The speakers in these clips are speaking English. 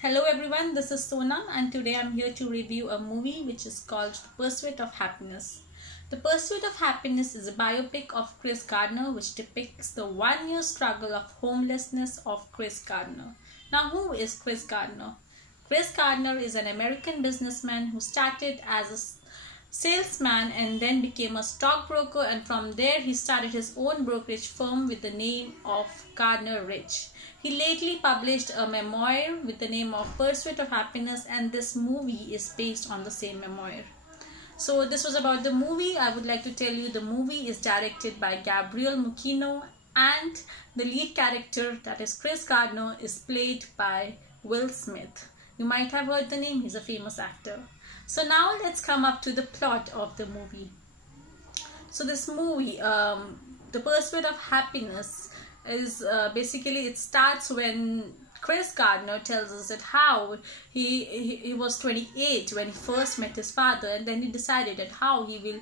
Hello everyone, this is Sonam and today I'm here to review a movie which is called The Pursuit of Happiness. The Pursuit of Happiness is a biopic of Chris Gardner which depicts the one-year struggle of homelessness of Chris Gardner. Now, who is Chris Gardner? Chris Gardner is an American businessman who started as a salesman and then became a stockbroker, and from there he started his own brokerage firm with the name of Gardner Rich. He lately published a memoir with the name of Pursuit of Happiness, and this movie is based on the same memoir. So this was about the movie. I would like to tell you the movie is directed by Gabriel Mucchino and the lead character, that is Chris Gardner, is played by Will Smith. You might have heard the name, he's a famous actor. So now let's come up to the plot of the movie. So this movie, The Pursuit of Happiness, is basically, it starts when Chris Gardner tells us that how he was 28 when he first met his father, and then he decided that how he will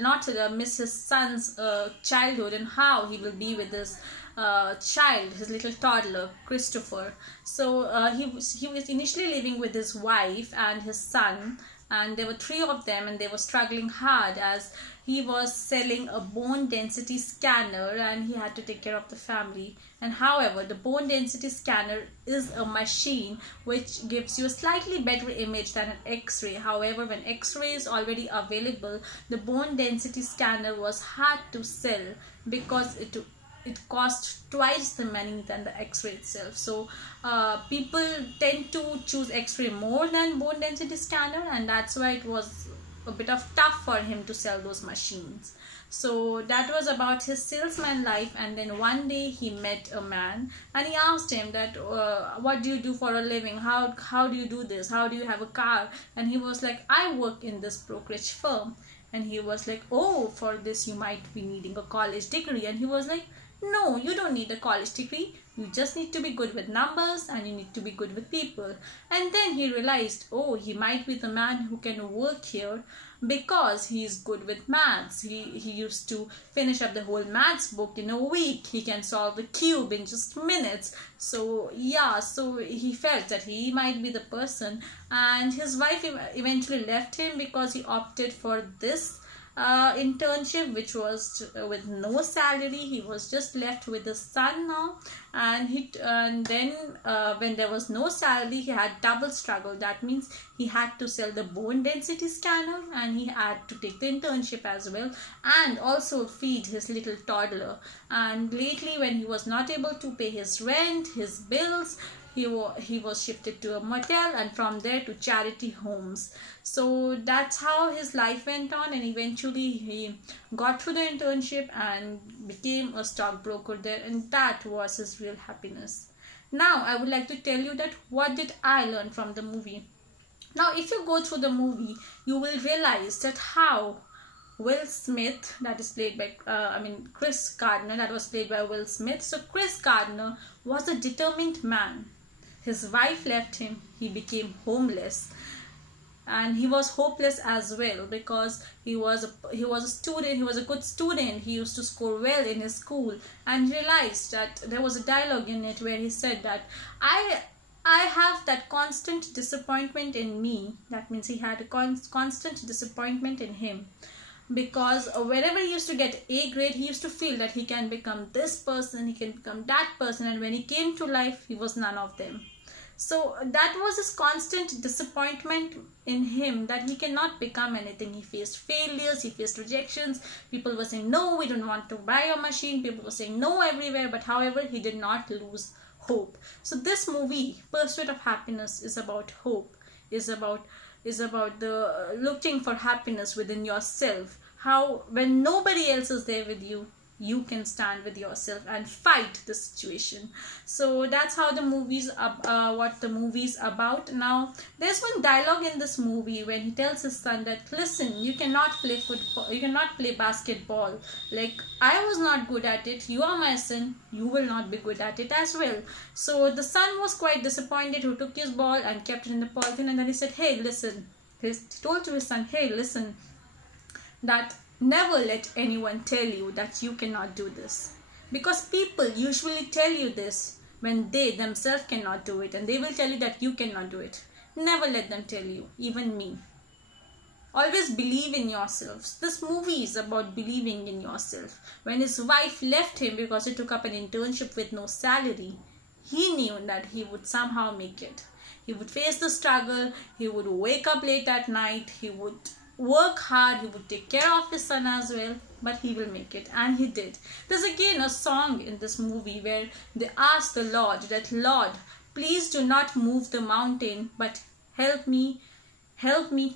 not miss his son's childhood, and how he will be with his child, his little toddler Christopher. So he was initially living with his wife and his son, and there were three of them, and they were struggling hard as he was selling a bone density scanner and he had to take care of the family. And however, the bone density scanner is a machine which gives you a slightly better image than an x-ray. However, when x-ray is already available, the bone density scanner was hard to sell because it cost twice the money than the x-ray itself. So people tend to choose x-ray more than bone density scanner, and that's why it was a bit of tough for him to sell those machines. So that was about his salesman life. And then one day he met a man and he asked him that what do you do for a living, how do you do this, how do you have a car? And he was like, I work in this brokerage firm. And he was like, oh, for this you might be needing a college degree. And he was like, no, you don't need a college degree. You just need to be good with numbers and you need to be good with people. And then he realized, oh, he might be the man who can work here because he is good with maths. He used to finish up the whole maths book in a week. He can solve the cube in just minutes. So yeah, so he felt that he might be the person. And his wife eventually left him because he opted for this internship, which was with no salary. He was just left with his son now, and then when there was no salary, he had double struggle. That means he had to sell the bone density scanner and he had to take the internship as well, and also feed his little toddler. And lately, when he was not able to pay his rent, his bills, he was shifted to a motel, and from there to charity homes. So that's how his life went on, and eventually he got through the internship and became a stockbroker there, and that was his real happiness. Now I would like to tell you that what did I learn from the movie. Now if you go through the movie, you will realize that how Will Smith, that is played by Chris Gardner, that was played by Will Smith. So Chris Gardner was a determined man. His wife left him, he became homeless, and he was hopeless as well because he was a student, he was a good student, he used to score well in his school, and realized that there was a dialogue in it where he said that I have that constant disappointment in me. That means he had a constant disappointment in him, because wherever he used to get A grade, he used to feel that he can become this person, he can become that person, and when he came to life, he was none of them. So that was his constant disappointment in him, that he cannot become anything. He faced failures, he faced rejections. People were saying, no, we don't want to buy your machine. People were saying no everywhere, but however, he did not lose hope. So this movie, Pursuit of Happiness, is about hope, is about the looking for happiness within yourself. How when nobody else is there with you, you can stand with yourself and fight the situation. So that's how the movie's what the movie's about. Now there's one dialogue in this movie when he tells his son that, listen, you cannot play football, you cannot play basketball. Like, I was not good at it, you are my son, you will not be good at it as well. So the son was quite disappointed, who took his ball and kept it in the polythene, and then he said, hey, listen, he told to his son, hey, listen, that never let anyone tell you that you cannot do this, because people usually tell you this when they themselves cannot do it, and they will tell you that you cannot do it. Never let them tell you, even me. Always believe in yourselves. This movie is about believing in yourself. When his wife left him because he took up an internship with no salary, he knew that he would somehow make it. He would face the struggle, he would wake up late at night, he would work hard, he would take care of his son as well, but he will make it, and he did. There's again a song in this movie where they ask the Lord that, Lord, please do not move the mountain, but help me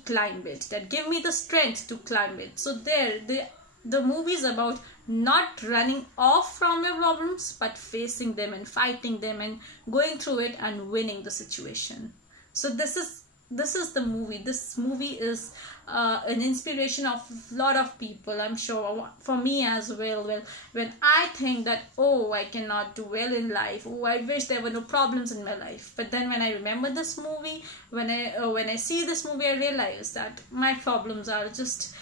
climb it, that give me the strength to climb it. So the movie is about not running off from your problems, but facing them and fighting them and going through it and winning the situation. So this is the movie. This movie is an inspiration of a lot of people, I'm sure, for me as well. Well, when I think that, oh, I cannot do well in life, oh, I wish there were no problems in my life, but then when I remember this movie, when I see this movie, I realize that my problems are just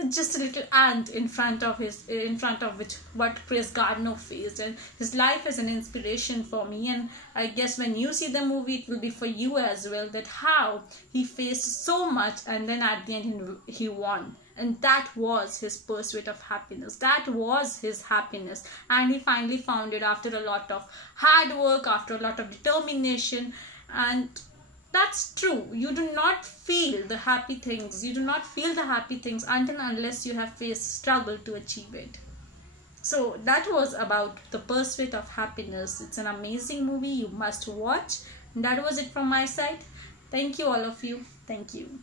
a little ant in front of what Chris Gardner faced, and his life is an inspiration for me. And I guess when you see the movie, it will be for you as well, that how he faced so much and then at the end he won. And that was his pursuit of happiness. That was his happiness. And he finally found it after a lot of hard work, after a lot of determination. And that's true. You do not feel the happy things. You do not feel the happy things unless you have faced struggle to achieve it. So that was about The Pursuit of Happiness. It's an amazing movie. You must watch. And that was it from my side. Thank you, all of you. Thank you.